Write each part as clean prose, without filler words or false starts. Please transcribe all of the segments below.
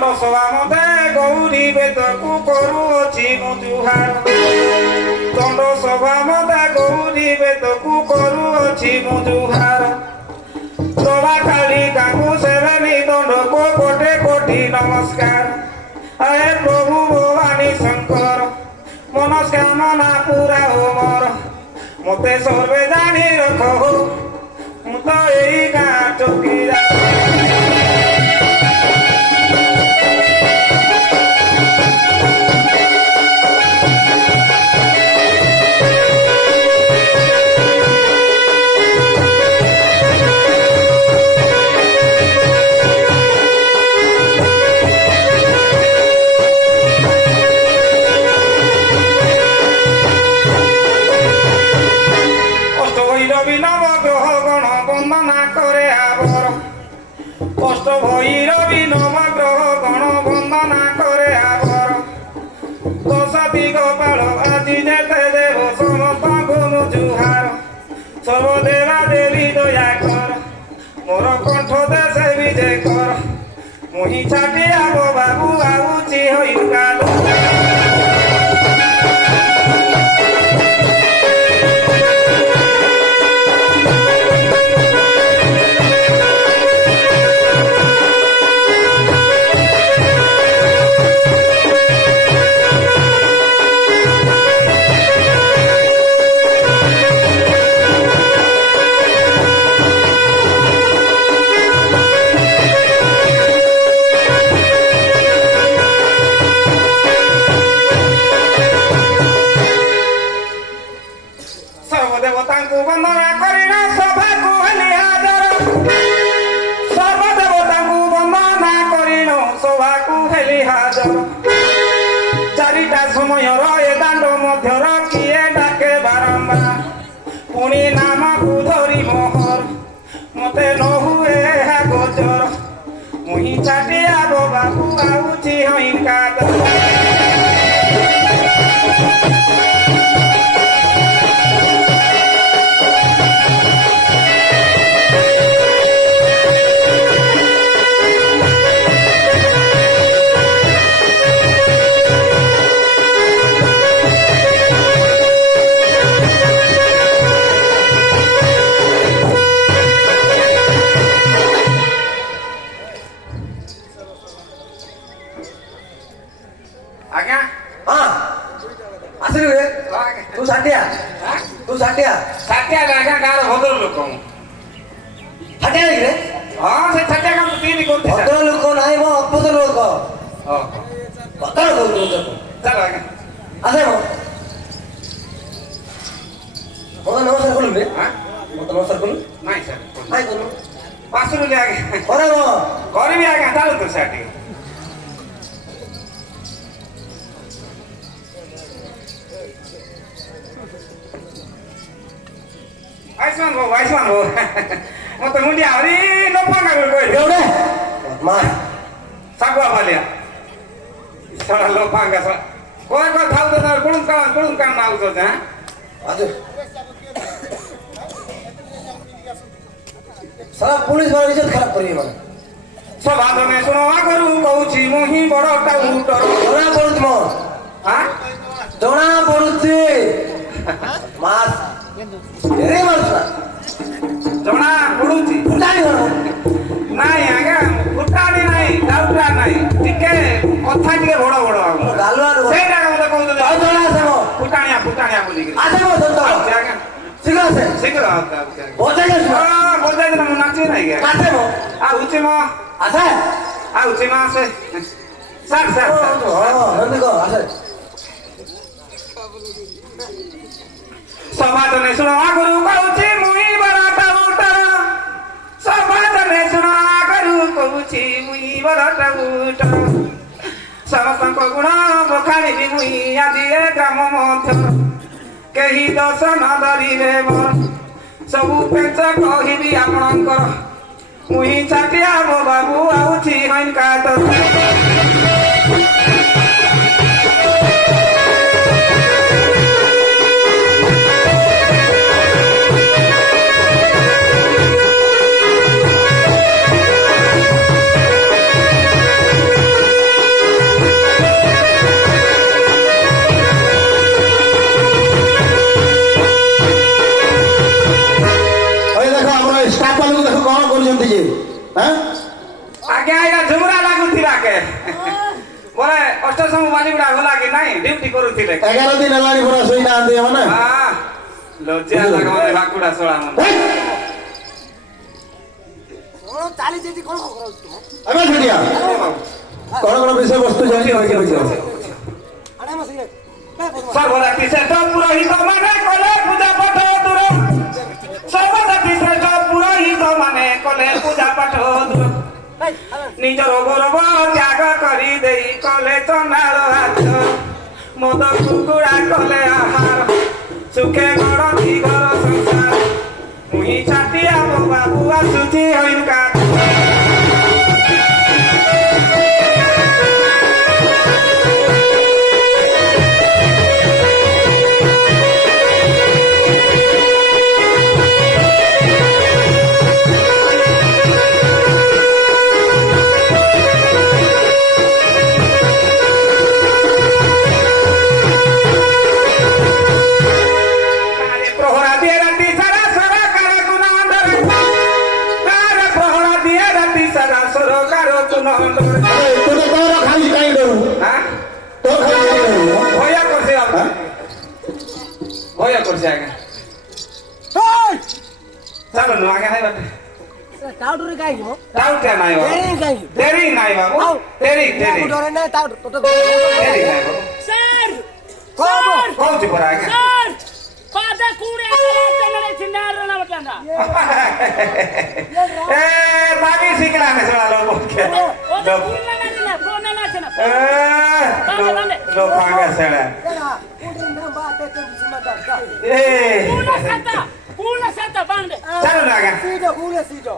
ଦଣ୍ଡ ସଭା ମତେ ଗୌରୀ ବେଦକୁ କରୁଅଛି ମୁଁ ଜୁହାର ଦଣ୍ଡ ସଭା ମତେ ଗୌରୀ ବେଦକୁ କରୁଅଛି ମୁଁ ଜୁହାର ସଭା କାଳି କାକୁ ସେବେନି ଦଣ୍ଡକୁ କୋଟି କୋଟି ନମସ୍କାର ହେ ପ୍ରଭୁ ଭବାନୀ ଶଙ୍କର ମନସ୍କାମନା ପୁରା ହୋ ମୋର ମତେ ସର୍ବେ ଜାଣି ରଖ ହୋ ମୁଁ ତ ଏଇ ଗାଁ ଚୌକିଦାର কষ্ট ভৈরবী নবগ্রহ গণ বন্দনা করে আবর দশাতি গোপাল আজি যেতে দেব সমস্ত গুরু জুহার সর্বদেবা দেবী দয়া কর মোর কণ্ঠ দেশে বিজে কর মুহি ছাটি আব বাবু আউচি হইকা সর্বদেবতাଙ୍କୁ বন্দনা করিনা সভাକୁ হেলি হাজର সর্বদেবতাଙ୍କୁ বন্দনা করিনো সভাକୁ হেলি হাজର চারিটা ସମୟର ଏ ଦାଣ୍ଡ ମଧ୍ୟର କିଏ ଡାକେ ବାରମ୍ବାର ପୁଣି ନାମକୁ ଧରି ମୋହର ମତେ ନ ହୁଏ ଏହା ଗୋଚର ମୁହିଁ ଛାଟି ଆବ ବାବୁ ଆଉଚି ହଇକା ଆଜ୍ଞା ହଁ ଆସିଲୁ ରେ ତୁ ସାଟିଆ ସାଟିଆ ଆଜ୍ଞା ଗାଁର ଭଦ୍ର ଲୋକ ସାଟିଆ ନାଇଁ ରେ ହଁ ସେ ସାଟିଆ କାମ ତିନି କରୁଛି ଭଦ୍ର ଲୋକ ନାହିଁ ମୋ ଅଭଦ୍ର ଲୋକ ଭଦ୍ର ଲୋକ ଚାଲ ଆଜ୍ଞା ଆସେ ମତେ ନମସ୍କାର କଲୁ ରେ ମତେ ନମସ୍କାର କଲୁ ନାଇଁ ସାର୍ ନାଇଁ କଲୁ ପାସୁରୁ ଆଜ୍ଞା କରେ କରିବି ଆଜ୍ଞା ଚାଲୁ ତ ସାର୍ ଟିକେ ଆଇସମାନ ବାବୁ ମତେ ମୁଣ୍ଡିଆ ଆହୁରି ନପାଙ୍ଗା କହିଲେ ଶାଗୁଆ ବାଲିଆ ଶଳା ଲୋପାଙ୍ଗା ଶଳା କଣ ଥାଉ ତ କୁଳୁମ କାମ ଆଉଛ ସାରା ପୁଲିସ ବାଲା ଇଜ୍ଜତ ଖରାପ କରିବେ ମାନେ ସଭା ତମେ ଶୁଣ ଆଗରୁ କହୁଛି ମୁଁ ହିଁ ବଡ ଟାଉଟର ଜଣା ପଡୁଛି ମୋ ଜଣା ପଡୁଛି ମାସ ଏରେ ମାସ ଜଣା ପଡୁଛି ଫୁଟାଣି ନାଇଁ ଆଜ୍ଞା ଫୁଟାଣି ନାଇଁ ଟାଉଟା ନାଇଁ ଟିକେ କଥା ଟିକେ ବଡ ବଡ ଗାଲୁଆ ସେଇଟା ମତେ କହୁଛନ୍ତି ଫୁଟାଣିଆ ବୋଲିକି ଆଜ୍ଞା ଶୀଘ୍ର ଆସେ ଶୀଘ୍ର ବଜାଇ ବଜାଇ ମୁଁ ନାଚି ନାଇଁ ଆସେ ମୋ ଆଉଛି ମ ଆସେ ଆଉଛି ମ ଆସେ ସାର୍ ଆସେ ସମାଜନେ ଶୁଣ ଆଗରୁ କହୁଛି ମୁଇଁ ବରଟା ଉଠର ସମାଜନେ ଶୁଣ ଆଗରୁ କହୁଛି ମୁଇଁ ବରଟା ଉଠର ସମସ୍ତଙ୍କ ଗୁଣ ବଖାଣିବି ମୁଇଁ ଆଜି ଏ ଗ୍ରାମ ମଧ୍ୟର କେହି ଦୋଷ ନ ଧରିବେ ମୋର ସବୁ ପେଞ୍ଚ କହିବି ଆପଣଙ୍କର ମୁଇଁ ଛାଟିଆ ମୋ ବାବୁ ଆଉଛି ହଇକା হ্যাঁ ଆଜ୍ଞା ଏଇଟା ଝୁମୁରା ଲାଗୁଥିଲା କେ ବୋଲେ ଅଷ୍ଟସମ ବାଲିଗୁଡ଼ା ଗଲା କି ନାଇଁ ଡ୍ୟୁଟି କରୁଥିଲେ 11 ଦିନ ହେଲାଣି ପୁରା ଶୋଇନାହାନ୍ତି ଏମାନେ ହଁ ଲଜ୍ଜା ଲାଗ ମତେ ବାକୁଡ଼ା ଶଳା ମତେ ଏବେ ଛୁଟିଆ କଣ ବିଷୟ ବସ୍ତୁ ଜାଣି ସର୍ବଜାତି ଶ୍ରେଷ୍ଠ ପୁରୋହିତ ମାନେ କଲେ ପୂଜା ପାଠ ଦୂର ସର୍ବଜାତି ଶ୍ରେଷ୍ଠ ପୁରୋହିତ ମାନେ କଲେ ପୂଜା ପାଠ ଦୂର ନିଜର ଗୌରବ ତ୍ୟାଗ କରି ଦେଇ କଲେ ଚଣ୍ଡାଳ ହାତ ମଦ କୁକୁଡ଼ା କଲେ ଆହାର ସୁଖେ ଗଢ଼ନ୍ତି ଘର ସଂସାର ମୁହିଁ ଛାଟିଆ ମୋ ବାବୁ ଆସୁଛି ହଇକା ચાલો નો આગે હાય બાબુ તાવડું કાઈ ગયો તાવડ્યા નાઈ બાબુ તેરી કાઈ તેરી નાઈ બાબુ તેરી તેરી ડોરે ને તાવડ તો તેરી નાઈ બાબુ સર કોબો કોણ પર આગે સર પાદા કુડે તનલે સિનારો ના બટંદા એ બાગી શીખલા ને સળા લોકો કે ઓ તો કુલના ના ફોન ના છે ના લો પાંગા સળા ઉડી ના બાતે તે સિમાતા એ કુલા સતા બાંડે ચાલો નો આગે સીધો કુલે સીધો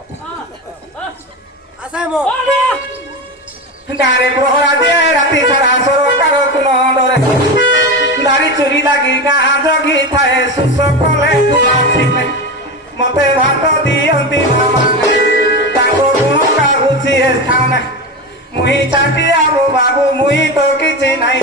આસામો ઓલા গারে প্রহরা দিয়ে রাতি সারা সরকার কোন ডরে দাড়ি চুরি লাগি গাঁ জগি থায়ে সুস কলে তুলসিনে মতে ভাত দিয়ন্তি মামা তাকো গুণ কাহুছি এ স্থানে মুই চাটি আবু বাবু মুই তো কিছু নাই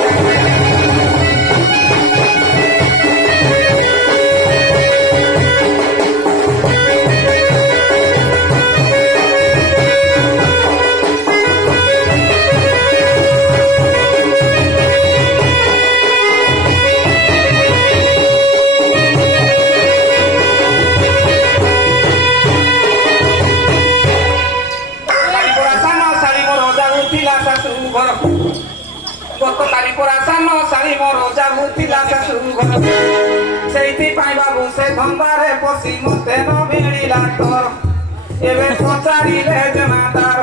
সেইথিপাই বাবু সে ধন্দারে পশি মতে ন ভিড়িলা তোর এবে পচারিলে জনাদার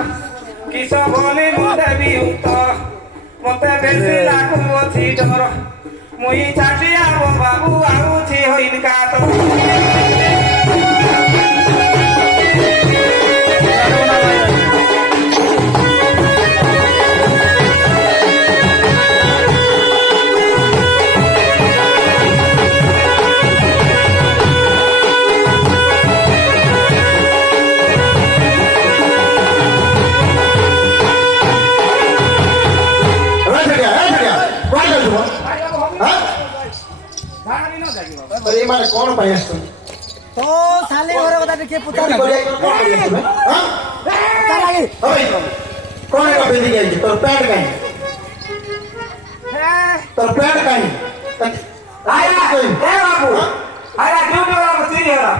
কিস বলি মু দেবি উত্তর মতে বেশি লাগুছি ডর মুই ছাটি আব বাবু আউছি হইনকা তো ମାନେ କଣ ପାଇଁ ଆସିଛନ୍ତି તો સાલે ઘર କଥା ଟିକେ ପୁତା କଣ ଏକା ପିନ୍ଧିକି ଆଇଛି ତୋର ପ୍ୟାଣ୍ଟ କାହିଁ ତୋର ପ୍ୟାଣ୍ଟ କାହିଁ আয়া এ বাবু আয়া ডিউটি वाला মতি হেলা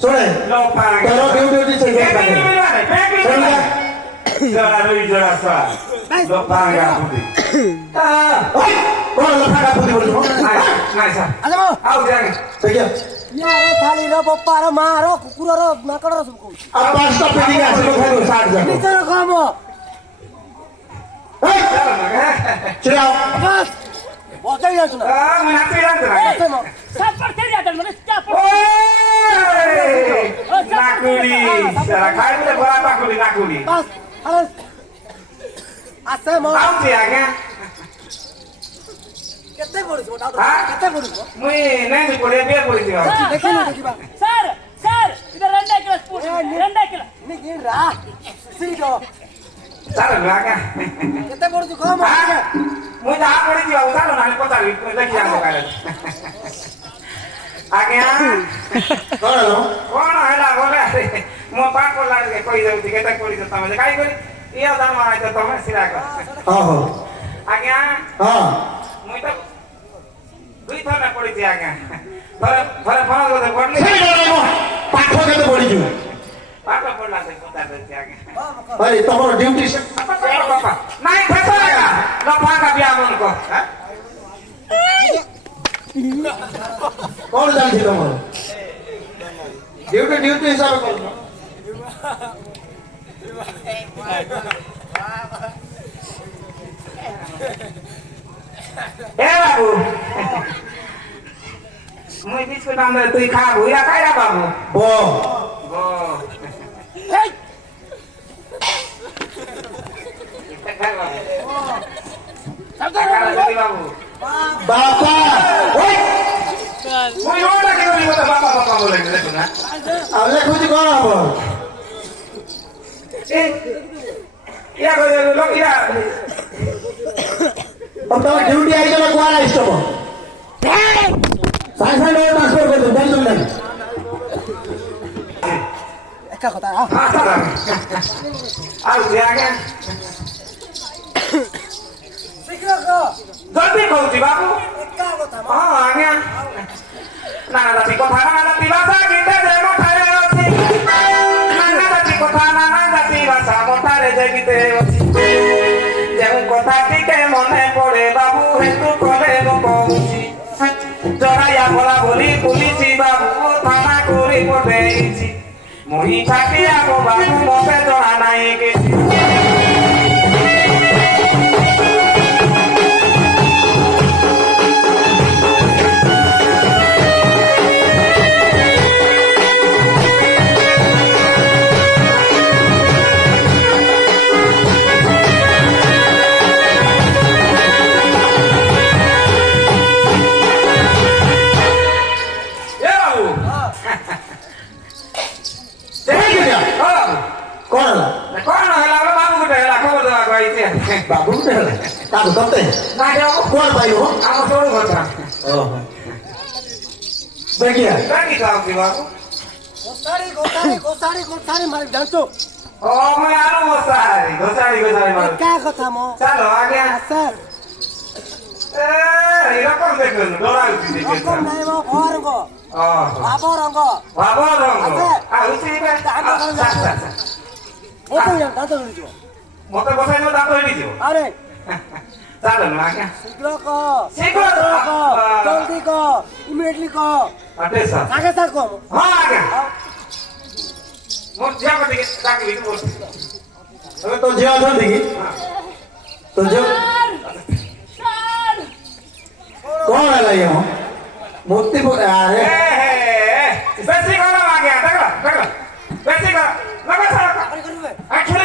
ଶୁଣେ লো পাঙ্গা ତୋର ଡ୍ୟୁଟି ଅଛି জরা রই জরা সা লো পাঙ্গা বুদি କଣ ଲଫାଟା ପୁତି ବୋଲୁଛୁ ନାଇଁ ସାର୍ ଆଜମો ଆଉ ଯାଆங்க ଦେଖିଆ ୟାର ଥାଳିର ବପାର ମାର କୁକୁରର ମାଙ୍କଡର ସବୁ କହୁଛି ଆଉ ପାଞ୍ଚଟା ପିନ୍ଧିକି ଆସିବ ଖାଲି ସାର୍ଟ ଯାକ ନିଜର କାମ ଚାଲ ନା ଛିଡ଼ା ବାସ୍ ବଜାଇ ଯାଉଛୁ ନା ମୁଁ ନାଚି ଯାଆନ୍ତି ନା ଆଜମো સપર થઈ જાતા મને ચાપ নাকুড়ি সারা খাইলে বড়া পাকুড়ি নাকুড়ি বাস আরে আসামো আউছি আগে କେତେ ପଡୁଛି হ্যাঁ? କେତେ ପଡୁଛି মুই নাই পড়ে বিয়ে পড়েছি ଦେଖିଲୁ ଦେଖିବା સર સર ઇધર 2 કિલો સ્પૂન 2 કિલો ନି କି ରା ସିજો ଚାଲ ଆଜ୍ଞା କେତେ ପଡୁଛି କମ ମୁଁ ଯାହା ପଡିଛି ଆଉ ଚାଲ ନହେଲେ ପଚାରିବି ଦେଖି ଆମ କାଳେ ଆଜ୍ଞା କଣ କଣ ହେଲା ବୋଲେ ମୋ ପାଠ ପଢିଲା ବେଳେ କହିଯାଉଛି କେତେ ପଢିଛ ତମେ କାହିଁ କରି ଇଏ ଅଧା ମାରାଇଛ ତମେ ସିରା କର ହଁ ହଉ ଆଜ୍ଞା ହଁ ମୁଇଁ ତ ଦୁଇଥର ନା ପଢିଛି ଆଜ୍ଞା ଥରେ ଥରେ ଫୋନ କରିତେ ପଢିଲି ପାଠ କେତେ ପଢିଛୁ ପାଠ ପଢିଲା ସେ ପଚାରୁଛି ଆଜ୍ଞା ଭାଇ ତମର ଡ୍ୟୁଟି ବାପା ନାଇଁ ଫେସ ଆଜ୍ଞା ଲଫାଙ୍କା ବିଆ ମନ କର କଣ ଜାଣିଛି ତମର ଡ୍ୟୁଟି ଡ୍ୟୁଟି ହିସାବ କରୁଛ ଏ ବାବୁ ମୁଇଁ ବିସ୍କୁଟ ଆଣିଲେ তুই খাবো ইয়া খাইরা বাবু ব গো হেই খাই বাবু সাবধান খাই যদি বাবু বাবা ওই মুই ওটা কি বলি বলে বাবা বাবা বলে দেখো না আমি খুঁজি কଣ হব এ ইয়া করে লোক ইয়া ତମେ ଡ୍ୟୁଟି ଆଇଛ ନା କୁଆଡେ ଆସିଛ ସାଙ୍ଗେ ସାଙ୍ଗେ ଟ୍ରାନ୍ସଫର କରିଦେବ ଟେନସନ ନାହିଁ ଏକା କଥା ଆଉ ସେ ଆଜ୍ଞା ଶୀଘ୍ର କହ ଜଲ୍ଦି କହୁଛି ବାବୁ ଏକା କଥା ହଁ ଆଜ୍ଞା ନାନା ଜାତି କଥା ନାନା ଜାତି ଭାଷା ଗୀତେ ଯେ ମଠାରେ ଅଛି ନାନା ଜାତି କଥା ନାନା ଜାତି ଭାଷା ମଠାରେ ଯେ ଗୀତେ ଅଛି ଯେଉଁ କଥା ଟିକେ ମନେ ପଡେ ବାବୁ ହେତୁ କଲେ ମୁଁ କହୁଛି ଜରାଇଆ ଭଲା ବୋଲି ପୁଲିସ ବାବୁ ଥାନା କରି ପଠେଇଛି ମୁଇଁ ଛାଟିଆ ମୋ ବାବୁ ମତେ ଜଣା ନାହିଁ କିଛି କଣ ହେଲା କଣ ହେଲା ବାବୁ ଗୋଟେ ହେଲା ଖବର ଦେବାକୁ ଆଇଛି ବାବୁ ଗୋଟେ ହେଲା କାହାକୁ ତତେ ନାଇଁ କୁଆଡେ ପାଇଲୁ ଆମ ସୋಳು କଥା ଓହୋ ଦେଖିଆ କାହିଁକି ଖାଉଛି ବାବୁ ଗୋସାଡ଼ି ମାରି ଜାଣିଛୁ ଓ ମୁଇଁ ଆରୁ ଘୋଷାଡ଼ି ମାରୁ ଏକା କଥା ମୋ ଚାଲ ଆଜ୍ଞା ସାର୍ ଏରକମ ଦେଖୁନୁ ଡରାଉଛି ରକମ ନାହିଁ ମୋ ଭଅ ରଙ୍ଗ ଭାବ ରଙ୍ଗ ଭାବ ରଙ୍ଗ ଆଉ ଦାନ୍ତ ମିଳିଯିବ ମତେ ବସାଇବ ଦାନ୍ତ ହେଇଯିବ ଆରେ ଚାଲ ଆଜ୍ଞା ଶୀଘ୍ର କହ ଶୀଘ୍ର କହ ଜଲ୍ଦି କହ ଇମିଡିଏଟଲି କହ ସାଙ୍ଗେ ସାଙ୍ଗେ ସାଙ୍ଗେ କହ ହଁ ଆଜ୍ଞା ମୋ ଝିଅକୁ ଟିକେ ଡାକିବି ଏବେ ତୋ ଝିଅ ଅଛନ୍ତି କି ତୋ ଝିଅ স্যার କଣ ହେଲା ଇଏ ମ ମୂର୍ତ୍ତି ଆରେ ବେଶୀ କର ଆଜ୍ଞା ଦେଖ ବେଶୀ କର ଲଗା ସାର ଆଖିରେ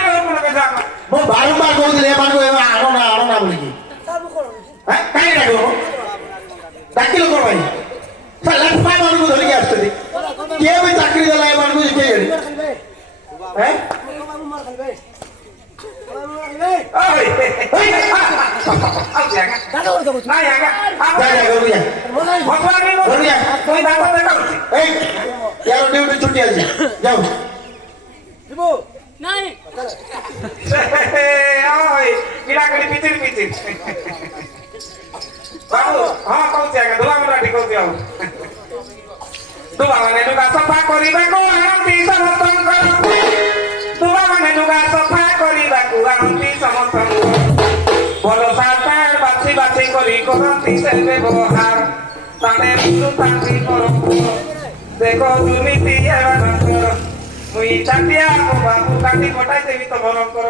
ମୁଁ ବାରମ୍ବାର କହୁଥିଲି ଏମାନଙ୍କୁ ଏବେ ଆଣ ନା ବୋଲିକି କାହିଁକି ଡାକିବ ଡାକିଲ କଣ ପାଇଁ ମାନଙ୍କୁ ଧରିକି ଆସୁଛନ୍ତି କିଏ ବି ଚାକିରି ଦେଲା ଏମାନଙ୍କୁ ଶିଖେଇ यार ड्यूटी छुट्टी आज जाओ নাই ବାବୁ ହଁ କହୁଛି ଆଜ୍ଞା ଧୁଆ ମୁଣ୍ଡା ଠିକ କହୁଛି ଆଉ ଧୁଆ ମାନେ ଲୁଗା ସଫା କରିବାକୁ ଆଣନ୍ତି ସମସ୍ତଙ୍କର ଧୁଆ ମାନେ ଲୁଗା ସଫା କରିବାକୁ ଆଣନ୍ତି ସମସ୍ତଙ୍କୁ ଭଲ ସାର୍ଟ ପ୍ୟାଣ୍ଟ ବାଛି ବାଛି କରି କରନ୍ତି ସେ ବ୍ୟବହାର ତାମାନେ ବୁଝୁଥାନ୍ତି ପରସ୍ପର ଦେଖ ଦୁର୍ନୀତି ଏମାନଙ୍କର ମୁଇଁ ଚାଟିଆ ମୋ ବାବୁ କାଟି କଟାଇ ଦେବି ତମରଙ୍କର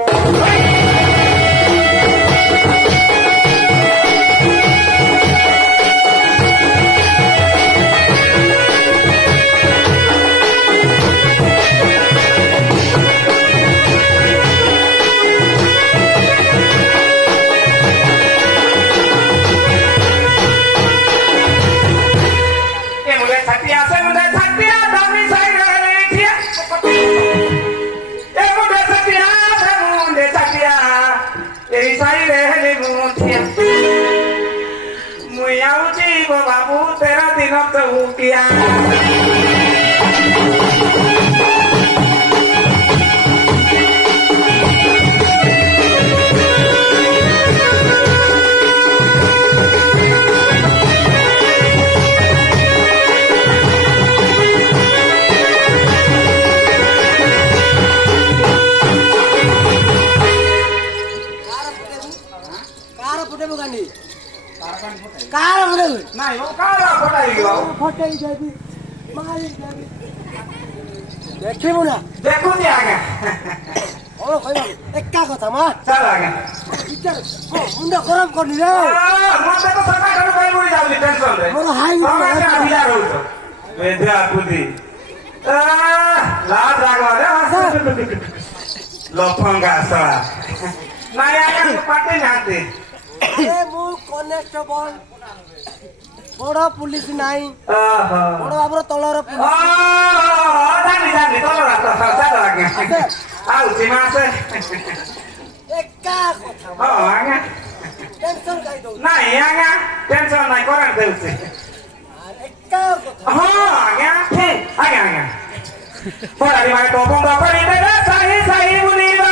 बाबू तेरा दिन तो किया ନାଇଁ ମୁଁ କାହାର ଫଟାଇବି ବାବୁ ଫଟେଇ ଦେବି ମାରି ଦେବି ଦେଖିବୁ ନା ଦେଖୁଛି ଆଜ୍ଞା କଣ କହିବା ଏକା କଥା ମା ଚାଲ ଆଜ୍ଞା ମୁଣ୍ଡ ଖରାପ କରିନି ରେ ମୁଁ ତ ସକାଳୁ କହି ବୁଲି ଯାଉଛି ଟେନସନରେ ମୋର ହାଇ ତମେ ଆସିଲା ରହୁଛ ବେଧା ବୁଦ୍ଧି ଲାଜ ଲାଗରେ ଲଫଙ୍ଗା ସଳା ନାଇଁ ଆଜ୍ଞା ପାଟି ନାହାନ୍ତି ମୁଁ କନେଷ୍ଟବଳ ବଡ ପୁଲିସ ନାହିଁ ଓହୋ ବଡ ବାବୁର ତଳର ପୁଲିସ ଜାଣି ଜାଣି ତଲ ଚାଲ ଆଜ୍ଞା ଆଉଛି ମାସେ ଏକା କଥା ହଁ ଆଜ୍ଞା ଟେନସନ କାଇଁ ଦଉଛୁ ନାଇଁ ଆଜ୍ଞା ଟେନସନ ନାଇଁ କରେଣ୍ଟ ଦେଉଛି ଏକା କଥା ହଁ ଆଜ୍ଞା ଆଜ୍ଞା ଆଜ୍ଞା ବଣ୍ଡାରୀ ମାନେ ତ ବନ୍ଦ କରିଦେଲେ ସାହି ସାହି ବୁଲିବା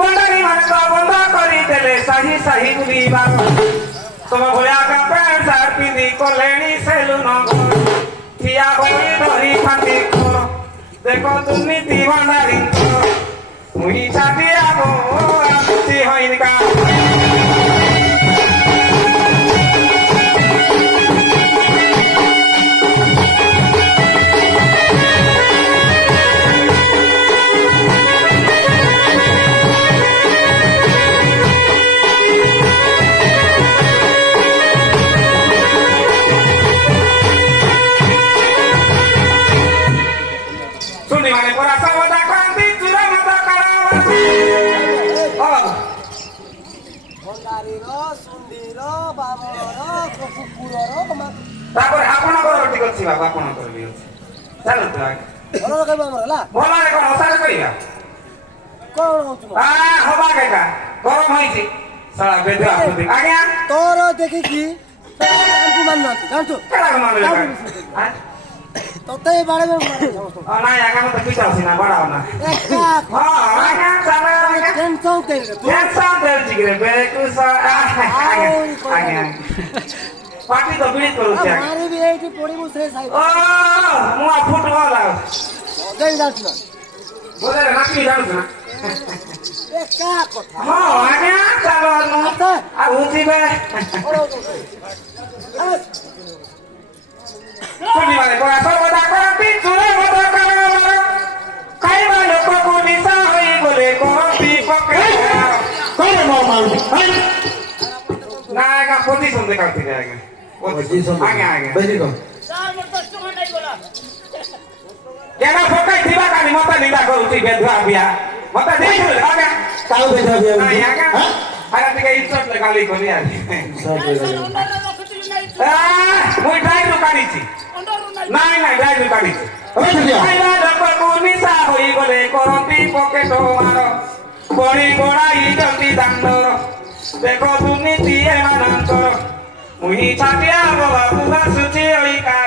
ବଣ୍ଡାରୀ ମାନେ ତ ବନ୍ଦ କରିଦେଲେ ସାହି ସାହି ବୁଲିବା ତମ ଭଳିଆ ପ୍ୟାଣ୍ଟ ସାର୍ଟ ପିନ୍ଧି କଲେଣି ସେଲୁନ ଠିଆ ହୋଇ ଧରିଥାନ୍ତି ଘର ଦେଖ ଦୁର୍ନୀତି ଭଣ୍ଡାରୀଙ୍କର ମୁଇଁ ଛାଟିଆ ଆସୁଛି ହଇନିକା ଶୁଣି ମାନେ ପରା ସବଦା ଖାଆନ୍ତି ଚୁର ମତ ଭଣ୍ଡାରୀର ସୁଣ୍ଡିର ବାମଣର କୁକୁରର ତାପରେ ଆପଣଙ୍କର ଠିକ ଅଛି ବାବା ଆପଣଙ୍କର ବି ଅଛି ଚାଲନ୍ତୁ ଆଜ୍ଞା ଭଲ କହିବ ଆମର ହେଲା ଭଲରେ କଣ ଅସାରେ କରିବା କଣ ହଉଛି ମୋ? ହବା କେକା ଗରମ ହେଇଛି ଶଳା ବେଦା ଆଜ୍ଞା ତୋର ଦେଖିକି ଆମକୁ ମାନୁନାହାନ୍ତି ଜାଣିଛୁ କେଡ଼ାକୁ ମାରିଲେ ତତେ ବାଡେ ସମସ୍ତଙ୍କୁ ନାଇଁ ଆଜ୍ଞା ମତେ ପିଛା ଅଛି ନା ବଡାও ନା ଏକା ହଁ ଆଜ୍ଞା ଚାଲ ଆଜ୍ଞା ଟେନସନ କେରେ ତୁ ଟେନସନ ଦେଉଛି କି ରେ ବେକୁ ଆଜ୍ଞା ପାଟି ତ ବିଳି କରୁଛି ଆଜ୍ଞା ମାରିବି ଏଇଠି ପଡିବୁ ସେ ସାଇ ଓ ମୁଁ ଆ ଫୁଟବଲ ଆଉ ଦେଇ ଯାଉଛୁ ନା ବୋଲେ ନାଚି ଜାଣୁଛୁ ନା ଏକା କଥା ହଁ ଆଜ୍ଞା ଚାଲ ଆଉ ଯିବେ ଶୁଣିବାରେ ପରା ସର୍ବଦା କରନ୍ତି ଚୁରେ ମଦ କାରବାର ଖାଇବା ଲୋକକୁ ନିଶା ହୋଇଗଲେ କରନ୍ତି ପକେଟ କଣ ନ ମାରୁଛି ନା ଆଜ୍ଞା ପୋଜିସନ ଦେଖାଉଥିଲେ ଆଜ୍ଞା ଆଜ୍ଞା ଆଜ୍ଞା ବେଶୀ କହ ସାର୍ ମୋର 10 ଟଙ୍କା ନେଇଗଲା କେନା ପକାଇ ଥିବା କାଲି ମତେ ନିନ୍ଦା କରୁଛି ବେଧୁଆ ବିଆ ମତେ ଦେଇଥିଲେ ଆଜ୍ଞା କାଉ ବେଶା ବି ନାଇଁ ଆଜ୍ଞା ଆଜ୍ଞା ଟିକେ ଇଜ୍ଜତ ଗାଳି କରି ଆଜ୍ଞା ଅଣ୍ଡର ରଖିଥିଲି ନାଇଁ ମୁଁ ଡ୍ରାଇଭରୁ କାଢିଛି ଅଣ୍ଡର ନାଇଁ ନାଇଁ ନାଇଁ ଡ୍ରାଇଭରୁ କାଢିଛି ଖାଇବା ଲୋକକୁ ନିଶା ହୋଇଗଲେ କରନ୍ତି ପକେଟ ମାର ବଢି ବଢାଇଛନ୍ତି ଦାଣ୍ଡର ଦେଖ ଦୁର୍ନୀତି ଏମାନଙ୍କର ମୁହିଁ ଛାଟିଆ ବାବୁ ଆସୁଛି ଅଇକା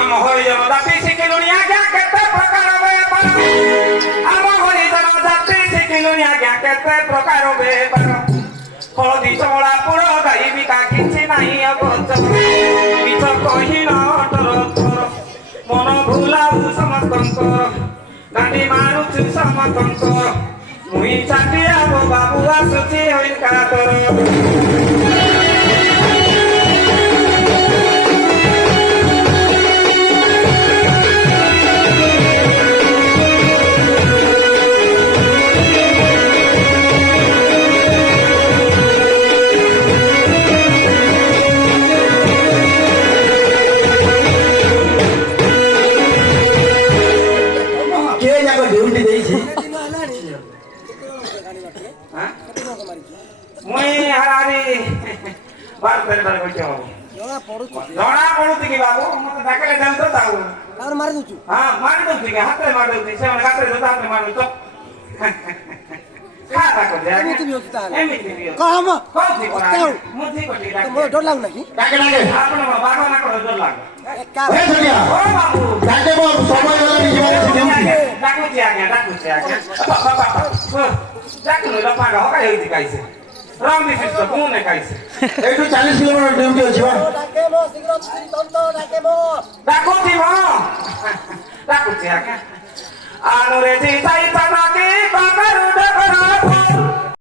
ଆମ ହରିଜନ ଜାତି ଶିଖିଲୁଣି ଆଜ୍ଞା କେତେ ପ୍ରକାର ବେପାର ଆମ ହରିଜନ ଜାତି ଶିଖିଲୁଣି ଆଜ୍ଞା କେତେ ପ୍ରକାର ବେପାର ହଳଦୀ ଚମଡ଼ା ପୁର ଗାଈ ବିକା କିଛି ନାହିଁ ଅଗଚର ମିଛ କହିଲ ଅଟର ତର ମନ ଭୁଲାଉ ସମସ୍ତଙ୍କର ଗାଣ୍ଡି ମାରୁଛୁ ସମସ୍ତଙ୍କର ମୁଇଁ ଛାଟିଆ ବାବୁ ଆସୁଛି ହଇକା ତର କିଏ ଯାକ ଡ୍ୟୁଟି ଦେଇଛି ଦିନ ହେଲାଣି ହାଁ କେତେ ଟଙ୍କା ମାରିଛୁ ମୁଇଁ ହାରି ବାର ତେରଟାରେ କହିଛି ବାବୁ ଜଣା ପଡୁଛି ଜଣା ପଡୁଛି କି ବାବୁ ମତେ ଡାକିଲେ ଦେଲ ତ ତାକୁ ତାପରେ ମାରି ଦଉଛୁ ହଁ ମାରି ଦଉଛି କି ହାତରେ ମାରି ଦଉଛି ସେମାନେ ହାତରେ ଦଉଛନ୍ତି ହାତରେ ମାରି ଦଉଛ ଖାତା କରିଦେ ଏମିତି ବି ଅଛି ତାହେଲେ ଏମିତି ବି ଅଛି କହ ମ କହୁଛି ପରା କହ ମୁଁ ଠିକ ଅଛି ମୋର ଡର ଲାଗୁନା କି ଡାକେ ଡାକେ ଆପଣ ବାଘ ନା କଣ ଡର ଲାଗେ ଏକା ଏ ସରିଆ ଓ ବାବୁ ଡାକେ ସମୟ ଗଲାଣି ଯିବାକୁ ସେ ଦେଉଛି ଡାକୁଛି ଆଜ୍ଞା ବାପା ଡାକୁନି ବାପା ହକା ହେଇଛି କାଇছে ରଙ୍ଗ ଦିଶିଷ୍ଟ ପୁନେ କାଇছে ଏଇଠୁ 40 କିଲୋମିଟର ଡ୍ୟୁଟି ଅଛି ବା ଡାକେ ମୋ ଶୀଘ୍ର ତନ୍ତ ଡାକେ ମୋ ଡାକୁଛି ଆଜ୍ଞା ଆନୁରେ ଜି ସାଇତା